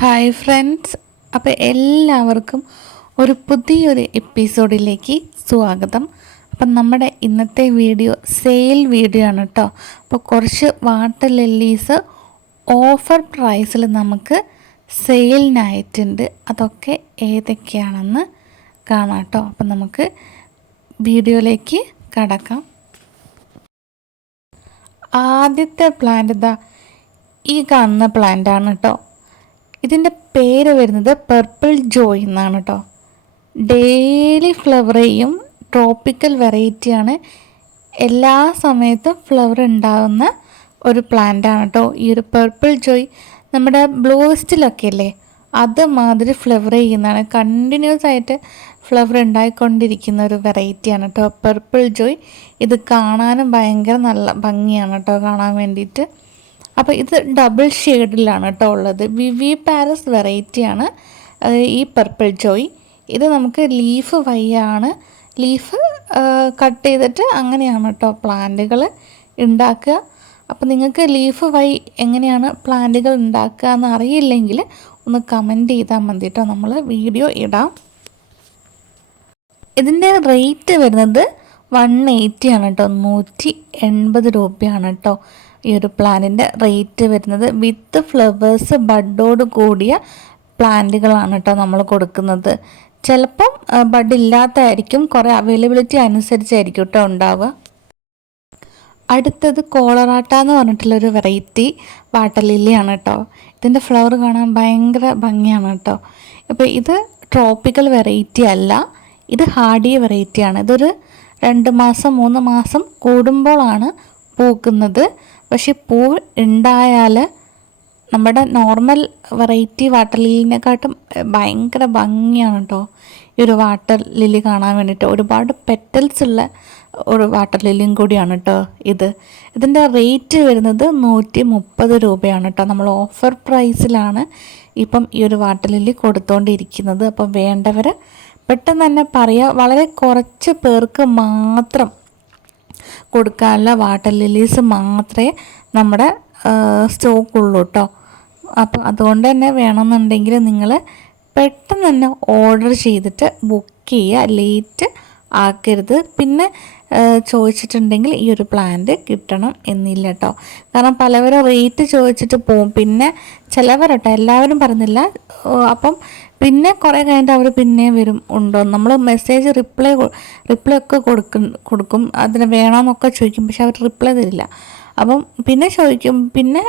Hi friends അപ്പോൾ എല്ലാവർക്കും ഒരു പുതിയൊരു എപ്പിസോഡിലേക്ക് സ്വാഗതം. അപ്പം നമ്മുടെ ഇന്നത്തെ വീഡിയോ സെയിൽ വീഡിയോ ആണ് കേട്ടോ അപ്പോൾ കുറച്ച് വാട്ടർ ലില്ലീസ് ഓഫർ പ്രൈസിൽ നമുക്ക് സെയിലിനായിട്ടുണ്ട് അതൊക്കെ ഏതൊക്കെയാണെന്ന് കാണാം കേട്ടോ അപ്പം നമുക്ക് വീഡിയോയിലേക്ക് കടക്കാം. ആദ്യത്തെ പ്ലാന്റ് ഇതാ ഈ കാണുന്ന പ്ലാന്റ് ആണ് കേട്ടോ ഇതിന്റെ പേര് വരുന്നത് പർപ്പിൾ ജോയ് എന്നാണ് കേട്ടോ ഡെയിലി ഫ്ലവർ ചെയ്യും ട്രോപ്പിക്കൽ വെറൈറ്റിയാണ് എല്ലാ സമയത്തും ഫ്ലവർ ഉണ്ടാകുന്ന ഒരു പ്ലാന്റ് ആണ് കേട്ടോ ഈ ഒരു പർപ്പിൾ ജോയ് നമ്മുടെ ബ്ലൂവെസ്റ്റിലൊക്കെ അല്ലേ അതുമാതിരി ഫ്ലവർ ചെയ്യുന്നതാണ്. കണ്ടിന്യൂസ് ആയിട്ട് ഫ്ലവർ ഉണ്ടായിക്കൊണ്ടിരിക്കുന്ന ഒരു വെറൈറ്റിയാണ് കേട്ടോ പർപ്പിൾ ജോയ് ഇത് കാണാനും ഭയങ്കര നല്ല ഭംഗിയാണ് കേട്ടോ കാണാൻ വേണ്ടിയിട്ട്. അപ്പോൾ ഇത് ഡബിൾ ഷെയ്ഡിലാണ് കേട്ടോ ഉള്ളത്. വിവി പാരസ് വെറൈറ്റിയാണ് ഈ പർപ്പിൾ ജോയ് ഇത് നമുക്ക് ലീഫ് വയ്യാണ് ലീഫ് കട്ട് ചെയ്തിട്ട് അങ്ങനെയാണ് കേട്ടോ പ്ലാന്റുകൾ ഉണ്ടാക്കുക. അപ്പോൾ നിങ്ങൾക്ക് ലീഫ് വൈ എങ്ങനെയാണ് പ്ലാന്റുകൾ ഉണ്ടാക്കുക എന്ന് അറിയില്ലെങ്കിൽ ഒന്ന് കമന്റ് ചെയ്താൽ മതി കേട്ടോ. നമ്മൾ വീഡിയോ ഇടാം. ഇതിന്റെ റേറ്റ് വരുന്നത് വൺ എയ്റ്റി ആണ് കേട്ടോ. നൂറ്റി എൺപത് രൂപയാണ് കേട്ടോ. ഈ ഒരു പ്ലാന്റിന്റെ റേറ്റ് വരുന്നത് വിത്ത് ഫ്ലവേഴ്സ് ബഡോട് കൂടിയ പ്ലാന്റുകളാണ് കേട്ടോ നമ്മൾ കൊടുക്കുന്നത്. ചിലപ്പം ബഡ് ഇല്ലാത്തതായിരിക്കും കുറേ അവൈലബിലിറ്റി അനുസരിച്ചായിരിക്കും കേട്ടോ ഉണ്ടാവുക. അടുത്തത് കോളറാട്ട എന്ന് പറഞ്ഞിട്ടുള്ളൊരു വെറൈറ്റി വാട്ടർ ലില്ലിയാണ് കേട്ടോ. ഇതിന്റെ ഫ്ലവർ കാണാൻ ഭയങ്കര ഭംഗിയാണ് കേട്ടോ. ഇപ്പോൾ ഇത് ട്രോപ്പിക്കൽ വെറൈറ്റി അല്ല ഇത് ഹാർഡിയ വെറൈറ്റിയാണ്. ഇതൊരു രണ്ട് മാസം മൂന്ന് മാസം കൂടുമ്പോഴാണ് പൂക്കുന്നത്. പക്ഷെ പൂ ഉണ്ടായാൽ നമ്മുടെ നോർമൽ വെറൈറ്റി വാട്ടർ ലില്ലിനെക്കാട്ടും ഭയങ്കര ഭംഗിയാണ് കേട്ടോ ഈ ഒരു വാട്ടർ ലില്ലി കാണാൻ വേണ്ടിയിട്ട് ഒരുപാട് പെറ്റൽസ് ഉള്ള ഒരു വാട്ടർ ലില്ലിയും കൂടിയാണ് കേട്ടോ ഇത്. ഇതിന്റെ റേറ്റ് വരുന്നത് നൂറ്റി മുപ്പത് രൂപയാണ് കേട്ടോ നമ്മൾ ഓഫർ പ്രൈസിലാണ് ഇപ്പം ഈ ഒരു വാട്ടർ ലില്ലി കൊടുത്തുകൊണ്ടിരിക്കുന്നത് അപ്പം വേണ്ടവർ പെട്ടെന്ന് തന്നെ പറയുക വളരെ കുറച്ച് പേർക്ക് മാത്രം കൊടുക്കാനുള്ള വാട്ടർ ലില്ലീസ് മാത്രമേ നമ്മുടെ സ്റ്റോക്കുള്ളൂ കേട്ടോ അപ്പം അതുകൊണ്ട് തന്നെ വേണമെന്നുണ്ടെങ്കിൽ നിങ്ങൾ പെട്ടെന്ന് തന്നെ ഓർഡർ ചെയ്തിട്ട് ബുക്ക് ചെയ്യുക. ലേറ്റ് ആക്കരുത്. പിന്നെ ചോദിച്ചിട്ടുണ്ടെങ്കിൽ ഈ ഒരു പ്ലാന്റ് കിട്ടണം എന്നില്ല കേട്ടോ കാരണം പലവരും റേറ്റ് ചോദിച്ചിട്ട് പോവും. പിന്നെ ചിലവരട്ടോ എല്ലാവരും പറഞ്ഞില്ല. അപ്പം പിന്നെ കുറേ കഴിഞ്ഞിട്ട് അവർ പിന്നെ വരും ഉണ്ടോ? നമ്മൾ മെസ്സേജ് റിപ്ലൈ റിപ്ലൈ ഒക്കെ കൊടുക്കും കൊടുക്കും. അതിന് വേണമെന്നൊക്കെ ചോദിക്കും പക്ഷെ അവർ റിപ്ലൈ തരില്ല. അപ്പം പിന്നെ ചോദിക്കും പിന്നെ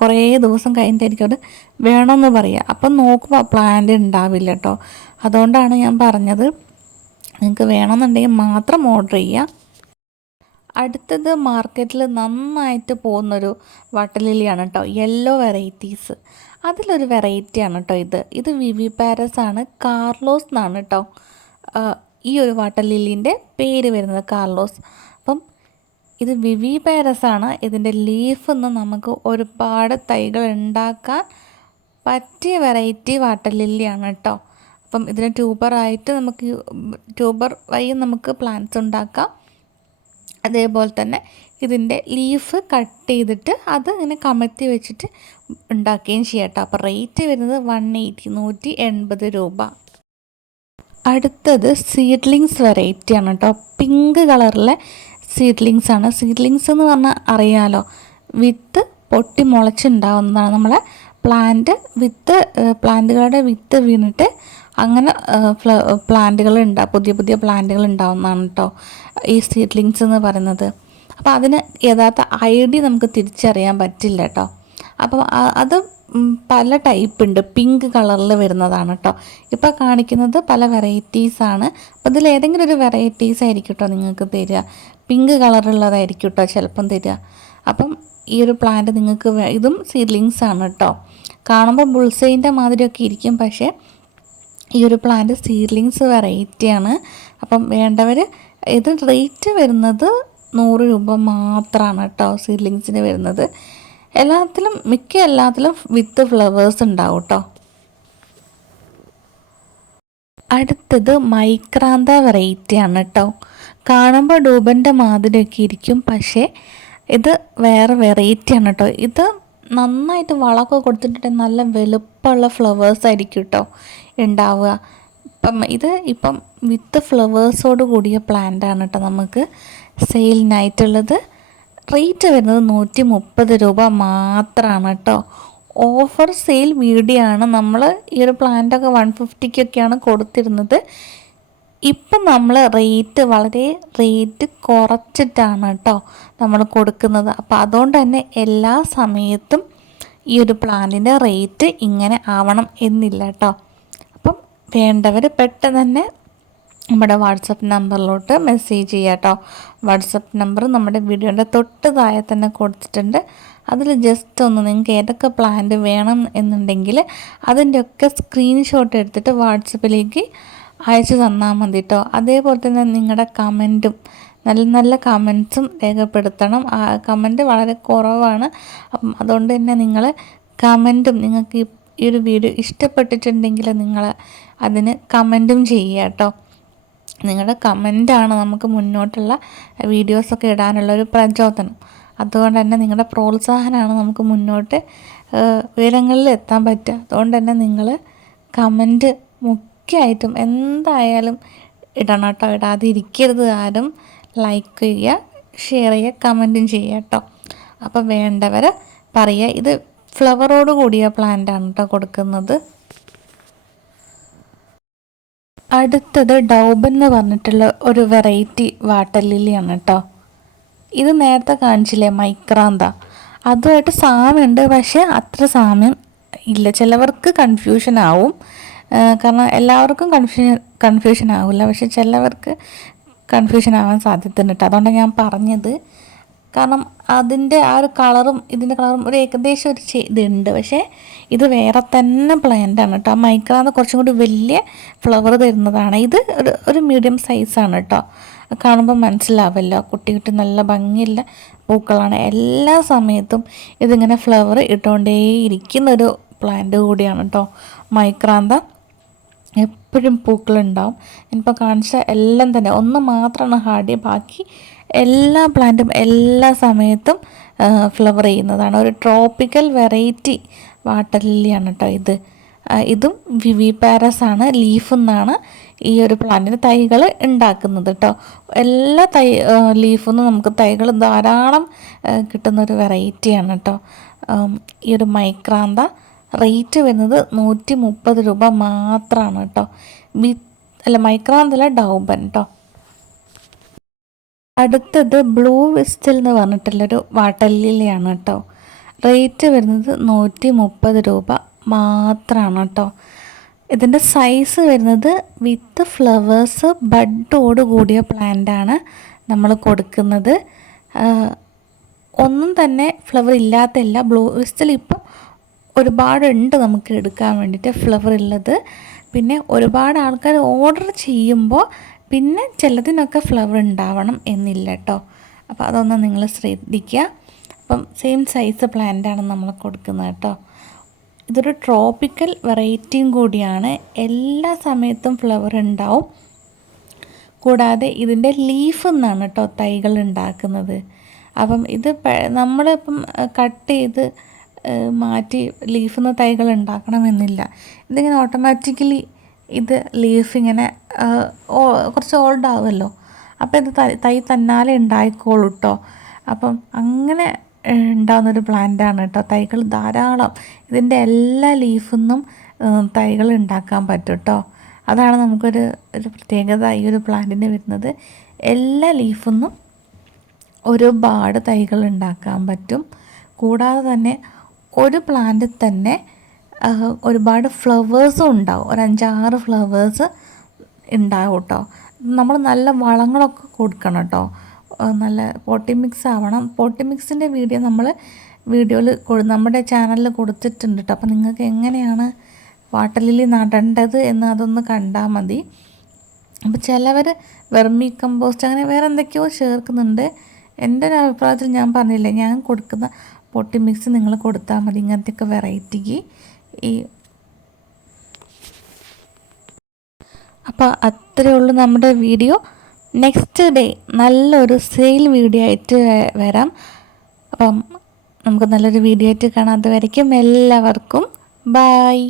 കുറേ ദിവസം കഴിഞ്ഞിട്ടായിരിക്കും അത് വേണമെന്ന് പറയുക അപ്പം നോക്കുമ്പോൾ പ്ലാന്റ് ഉണ്ടാവില്ല കേട്ടോ അതുകൊണ്ടാണ് ഞാൻ പറഞ്ഞത്. നിങ്ങൾക്ക് വേണമെന്നുണ്ടെങ്കിൽ മാത്രം ഓർഡർ ചെയ്യുക. അടുത്തത് മാർക്കറ്റിൽ നന്നായിട്ട് പോകുന്നൊരു വട്ടലിലിയാണ് കേട്ടോ യെല്ലോ വെറൈറ്റീസ് അതിലൊരു വെറൈറ്റിയാണ് കേട്ടോ ഇത്. ഇത് വിവി പാരസ് ആണ് കാർലോസ് എന്നാണ് കേട്ടോ ഈ ഒരു വാട്ടർ ലില്ലിന്റെ പേര് വരുന്നത് കാർലോസ് അപ്പം ഇത് വിവി പാരസ് ആണ്. ഇതിന്റെ ലീഫ് നിന്ന് നമുക്ക് ഒരുപാട് തൈകൾ ഉണ്ടാക്കാൻ പറ്റിയ വെറൈറ്റി വാട്ടർ ലില്ലിയാണ് കേട്ടോ അപ്പം ഇതിന് ട്യൂബറായിട്ട് നമുക്ക് ട്യൂബർ വഴി നമുക്ക് പ്ലാന്റ്സ് ഉണ്ടാക്കാം. അതേപോലെ തന്നെ ഇതിന്റെ ലീഫ് കട്ട് ചെയ്തിട്ട് അത് ഇങ്ങനെ കമത്തി വെച്ചിട്ട് ഉണ്ടാക്കുകയും ചെയ്യാം കേട്ടോ. അപ്പോൾ റേറ്റ് വരുന്നത് വൺ എയ്റ്റി നൂറ്റി എൺപത് രൂപ. അടുത്തത് സീഡ്ലിങ്സ് വെറൈറ്റി ആണ് കേട്ടോ. പിങ്ക് കളറിലെ സീഡ്ലിങ്സ് ആണ്. സീഡ്ലിങ്സ് എന്ന് പറഞ്ഞാൽ അറിയാലോ വിത്ത് പൊട്ടി മുളച്ചുണ്ടാവുന്നതാണ്. നമ്മളെ പ്ലാന്റ് വിത്ത് പ്ലാന്റുകളുടെ വിത്ത് വീണിട്ട് അങ്ങനെ ഫ്ല പ്ലാന്റുകൾ ഉണ്ടാവും പുതിയ പുതിയ പ്ലാന്റുകൾ ഉണ്ടാവുന്നതാണ് കേട്ടോ ഈ സീഡ്ലിങ്സ് എന്ന് പറയുന്നത്. അപ്പോൾ അതിന് യഥാർത്ഥ ഐഡി നമുക്ക് തിരിച്ചറിയാൻ പറ്റില്ല കേട്ടോ അപ്പോൾ അത് പല ടൈപ്പ് ഉണ്ട്. പിങ്ക് കളറിൽ വരുന്നതാണ് കേട്ടോ ഇപ്പോൾ കാണിക്കുന്നത് പല വെറൈറ്റീസാണ് അപ്പോൾ ഇതിൽ ഏതെങ്കിലും ഒരു വെറൈറ്റീസ് ആയിരിക്കും കേട്ടോ നിങ്ങൾക്ക് തരിക. പിങ്ക് കളറുള്ളതായിരിക്കും കേട്ടോ ചിലപ്പം തരിക. അപ്പം ഈ ഒരു പ്ലാന്റ് നിങ്ങൾക്ക് ഇതും സീഡ്ലിങ്സ് ആണ് കേട്ടോ കാണുമ്പോൾ ബുൾസൈന്റെ മാതിരിയൊക്കെ ഇരിക്കും. പക്ഷേ ഈ ഒരു പ്ലാന്റ് സീഡ്ലിങ്സ് വെറൈറ്റിയാണ് അപ്പം വേണ്ടവർ ഇത് റേറ്റ് വരുന്നത് നൂറ് രൂപ മാത്രമാണ് കേട്ടോ സീഡ്ലിങ്സിന് വരുന്നത്. എല്ലാത്തിലും മിക്ക എല്ലാത്തിലും വിത്ത് ഫ്ലവേഴ്സ് ഉണ്ടാവും കേട്ടോ അടുത്തത് മൈക്രാന്ത വെറൈറ്റിയാണ് കേട്ടോ കാണുമ്പോൾ ഡൂബന്റെ മാതിരിയൊക്കെ ഇരിക്കും പക്ഷേ ഇത് വേറെ വെറൈറ്റിയാണ് കേട്ടോ ഇത് നന്നായിട്ട് വളമൊക്കെ കൊടുത്തിട്ടുണ്ടെങ്കിൽ നല്ല വലുപ്പമുള്ള ഫ്ലവേഴ്സ് ആയിരിക്കും കേട്ടോ ഉണ്ടാവുക. ഇപ്പം ഇത് ഇപ്പം വിത്ത് ഫ്ലവേഴ്സോട് കൂടിയ പ്ലാന്റാണ് കേട്ടോ നമുക്ക് സെയിലിനായിട്ടുള്ളത് റേറ്റ് വരുന്നത് നൂറ്റി മുപ്പത് രൂപ മാത്രമാണ് കേട്ടോ ഓഫർ സെയിൽ വീഡിയോ ആണ് നമ്മൾ ഈ ഒരു പ്ലാന്റൊക്കെ വൺ ഫിഫ്റ്റിക്കൊക്കെയാണ് കൊടുത്തിരുന്നത്. ഇപ്പം നമ്മൾ റേറ്റ് വളരെ റേറ്റ് കുറച്ചിട്ടാണ് കേട്ടോ നമ്മൾ കൊടുക്കുന്നത്. അപ്പോൾ അതുകൊണ്ട് തന്നെ എല്ലാ സമയത്തും ഈ ഒരു പ്ലാനിന്റെ റേറ്റ് ഇങ്ങനെ ആവണം എന്നില്ല കേട്ടോ വേണ്ടവർ പെട്ടെന്ന് തന്നെ നമ്മുടെ വാട്സപ്പ് നമ്പറിലോട്ട് മെസ്സേജ് ചെയ്യുക കേട്ടോ. വാട്സപ്പ് നമ്പർ നമ്മുടെ വീഡിയോന്റെ തൊട്ട് താഴെ തന്നെ കൊടുത്തിട്ടുണ്ട്. അതിൽ ജസ്റ്റ് ഒന്ന് നിങ്ങൾക്ക് ഏതൊക്കെ പ്ലാന്റ് വേണം എന്നുണ്ടെങ്കിൽ അതിന്റെയൊക്കെ സ്ക്രീൻഷോട്ട് എടുത്തിട്ട് വാട്സപ്പിലേക്ക് അയച്ചു തന്നാൽ മതി കേട്ടോ. അതേപോലെ തന്നെ നിങ്ങളുടെ കമന്റും നല്ല നല്ല കമൻസും രേഖപ്പെടുത്തണം. ആ കമന്റ് വളരെ കുറവാണ്. അപ്പം അതുകൊണ്ട് തന്നെ നിങ്ങൾ കമന്റും നിങ്ങൾക്ക് ഈ ഒരു വീഡിയോ ഇഷ്ടപ്പെട്ടിട്ടുണ്ടെങ്കിൽ നിങ്ങൾ അതിന് കമന്റും ചെയ്യുക കേട്ടോ. നിങ്ങളുടെ കമന്റാണ് നമുക്ക് മുന്നോട്ടുള്ള വീഡിയോസൊക്കെ ഇടാനുള്ള ഒരു പ്രചോദനം. അതുകൊണ്ട് തന്നെ നിങ്ങളുടെ പ്രോത്സാഹനമാണ് നമുക്ക് മുന്നോട്ട് ഉയരങ്ങളിൽ എത്താൻ പറ്റുക. അതുകൊണ്ട് തന്നെ നിങ്ങൾ കമന്റ് മുഖ്യമായിട്ടും എന്തായാലും ഇടണം കേട്ടോ. ഇടാതിരിക്കരുത് ആരും. ലൈക്ക് ചെയ്യുക ഷെയർ ചെയ്യുക കമന്റും ചെയ്യുക കേട്ടോ. അപ്പോൾ വേണ്ടവർ പറയുക ഇത് ഫ്ലവറോട് കൂടിയ പ്ലാന്റാണ് കേട്ടോ കൊടുക്കുന്നത്. അടുത്തത് ഡൗബൻ എന്ന് പറഞ്ഞിട്ടുള്ള ഒരു വെറൈറ്റി വാട്ടർ ലില്ലിയാണ് കേട്ടോ ഇത് നേരത്തെ കാണിച്ചില്ലേ മൈക്രാന്ത. അതുമായിട്ട് സാമ്യമുണ്ട് പക്ഷേ അത്ര സാമ്യം ഇല്ല. ചിലവർക്ക് കൺഫ്യൂഷൻ ആവും. കാരണം എല്ലാവർക്കും കൺഫ്യൂഷൻ കൺഫ്യൂഷൻ ആവില്ല. പക്ഷെ ചിലവർക്ക് കൺഫ്യൂഷൻ ആവാൻ സാധ്യതയുണ്ട് കേട്ടോ അതുകൊണ്ടാണ് ഞാൻ പറഞ്ഞത്. കാരണം അതിന്റെ ആ ഒരു കളറും ഇതിന്റെ കളറും ഒരു ഏകദേശം ഒരു ഇതുണ്ട്. പക്ഷേ ഇത് വേറെ തന്നെ പ്ലാന്റ് ആണ് കേട്ടോ മൈക്രാന്ന് കുറച്ചും കൂടി വലിയ ഫ്ലവർ തരുന്നതാണ്. ഇത് ഒരു ഒരു മീഡിയം സൈസാണ് കേട്ടോ കാണുമ്പോൾ മനസ്സിലാവല്ലോ. കുട്ടി കുട്ടി നല്ല ഭംഗിയുള്ള പൂക്കളാണ്. എല്ലാ സമയത്തും ഇതിങ്ങനെ ഫ്ലവർ ഇട്ടുകൊണ്ടേയിരിക്കുന്ന ഒരു പ്ലാന്റ് കൂടിയാണ് കേട്ടോ മൈക്രാന്ത എപ്പോഴും പൂക്കളുണ്ടാവും. ഇനിയിപ്പോൾ കാണിച്ച എല്ലാം തന്നെ. ഒന്ന് മാത്രമാണ് ഹാർഡി ബാക്കി എല്ലാ പ്ലാന്റും എല്ലാ സമയത്തും ഫ്ലവർ ചെയ്യുന്നതാണ്. ഒരു ട്രോപ്പിക്കൽ വെറൈറ്റി വാട്ടർ ലില്ലിയാണ് കേട്ടോ ഇത്. ഇതും വിവി പാരസ് ആണ് ലീഫ് എന്നാണ് ഈ ഒരു പ്ലാന്റിന് തൈകൾ ഉണ്ടാക്കുന്നത് കേട്ടോ എല്ലാ തൈ ലീഫിൽ നിന്നും നമുക്ക് തൈകൾ ധാരാളം കിട്ടുന്ന ഒരു വെറൈറ്റിയാണ് കേട്ടോ ഈ ഒരു മൈക്രാന്ത റേറ്റ് വരുന്നത് നൂറ്റി മുപ്പത് രൂപ മാത്രമാണ് കേട്ടോ വി അല്ല മൈക്രാന്തല ഡൗബൻ കേട്ടോ അടുത്തത് ബ്ലൂ വിസ്റ്റൽ എന്ന് പറഞ്ഞിട്ടുള്ളൊരു വാട്ടർ ലില്ലിയാണ് കേട്ടോ. റേറ്റ് വരുന്നത് നൂറ്റി മുപ്പത് രൂപ മാത്രമാണ് കേട്ടോ. ഇതിന്റെ സൈസ് വരുന്നത് വിത്ത് ഫ്ലവേഴ്സ് ബഡോട് കൂടിയ പ്ലാന്റാണ് നമ്മൾ കൊടുക്കുന്നത്. ഒന്നും തന്നെ ഫ്ലവർ ഇല്ലാത്തല്ല ബ്ലൂ വിസ്റ്റൽ ഇപ്പം ഒരുപാടുണ്ട് നമുക്ക് എടുക്കാൻ വേണ്ടിയിട്ട് ഫ്ലവർ ഉള്ളത്. പിന്നെ ഒരുപാട് ആൾക്കാർ ഓർഡർ ചെയ്യുമ്പോൾ പിന്നെ ചിലതിനൊക്കെ ഫ്ലവർ ഉണ്ടാവണം എന്നില്ല കേട്ടോ അപ്പോൾ അതൊന്ന് നിങ്ങൾ ശ്രദ്ധിക്കുക അപ്പം സെയിം സൈസ് പ്ലാന്റാണ് നമ്മൾ കൊടുക്കുന്നത് കേട്ടോ ഇതൊരു ട്രോപ്പിക്കൽ വെറൈറ്റിയും കൂടിയാണ്. എല്ലാ സമയത്തും ഫ്ലവർ ഉണ്ടാവും. കൂടാതെ ഇതിന്റെ ലീഫ് എന്നാണ് കേട്ടോ തൈകൾ ഉണ്ടാക്കുന്നത്. അപ്പം ഇത് നമ്മളിപ്പം കട്ട് ചെയ്ത് മാറ്റി ലീഫിൽ നിന്ന് തൈകൾ ഉണ്ടാക്കണമെന്നില്ല. ഇതിങ്ങനെ ഓട്ടോമാറ്റിക്കലി ഇത് ലീഫ് ഇങ്ങനെ കുറച്ച് ഓൾഡ് ആവുമല്ലോ. അപ്പോൾ ഇത് തൈ തന്നാലേ ഉണ്ടായിക്കോളൂ കേട്ടോ അപ്പം അങ്ങനെ ഉണ്ടാകുന്നൊരു പ്ലാന്റാണ് കേട്ടോ തൈകൾ ധാരാളം. ഇതിന്റെ എല്ലാ ലീഫിൽ നിന്നും തൈകൾ ഉണ്ടാക്കാൻ പറ്റും കേട്ടോ അതാണ് നമുക്കൊരു ഒരു പ്രത്യേകത ഈ ഒരു പ്ലാന്റിന് വരുന്നത്. എല്ലാ ലീഫിൽ നിന്നും ഒരുപാട് തൈകൾ ഉണ്ടാക്കാൻ പറ്റും. കൂടാതെ തന്നെ ഒരു പ്ലാന്റിൽ തന്നെ ഒരുപാട് ഫ്ലവേഴ്സും ഉണ്ടാവും. ഒരു അഞ്ചാറ് ഫ്ലവേഴ്സ് ഉണ്ടാവും കേട്ടോ. നമ്മൾ നല്ല വളങ്ങളൊക്കെ കൊടുക്കണം കേട്ടോ. നല്ല പോട്ടി മിക്സ് ആവണം. പോട്ടി മിക്സിന്റെ വീഡിയോ നമ്മൾ വീഡിയോയിൽ നമ്മുടെ ചാനലിൽ കൊടുത്തിട്ടുണ്ട് കേട്ടോ. അപ്പോൾ നിങ്ങൾക്ക് എങ്ങനെയാണ് വാട്ടർ ലില്ലി നടേണ്ടത് എന്ന് അതൊന്ന് കണ്ടാൽ മതി. അപ്പോൾ ചിലവർ വെർമി കമ്പോസ്റ്റ് അങ്ങനെ വേറെ എന്തൊക്കെയോ ചേർക്കുന്നുണ്ട്. എന്റെ ഒരു അഭിപ്രായത്തിൽ ഞാൻ പറഞ്ഞില്ലേ ഞാൻ കൊടുക്കുന്ന പൊട്ടി മിക്സ് നിങ്ങൾ കൊടുത്താൽ മതി ഇങ്ങനത്തെയൊക്കെ വെറൈറ്റിക്ക് ഈ അപ്പോൾ അത്രയേ ഉള്ളൂ നമ്മുടെ വീഡിയോ. നെക്സ്റ്റ് ഡേ നല്ലൊരു സെയിൽ വീഡിയോ ആയിട്ട് വരാം. അപ്പം നമുക്ക് നല്ലൊരു വീഡിയോ ആയിട്ട് കാണാം. അതുവരയ്ക്കും എല്ലാവർക്കും. ബായ്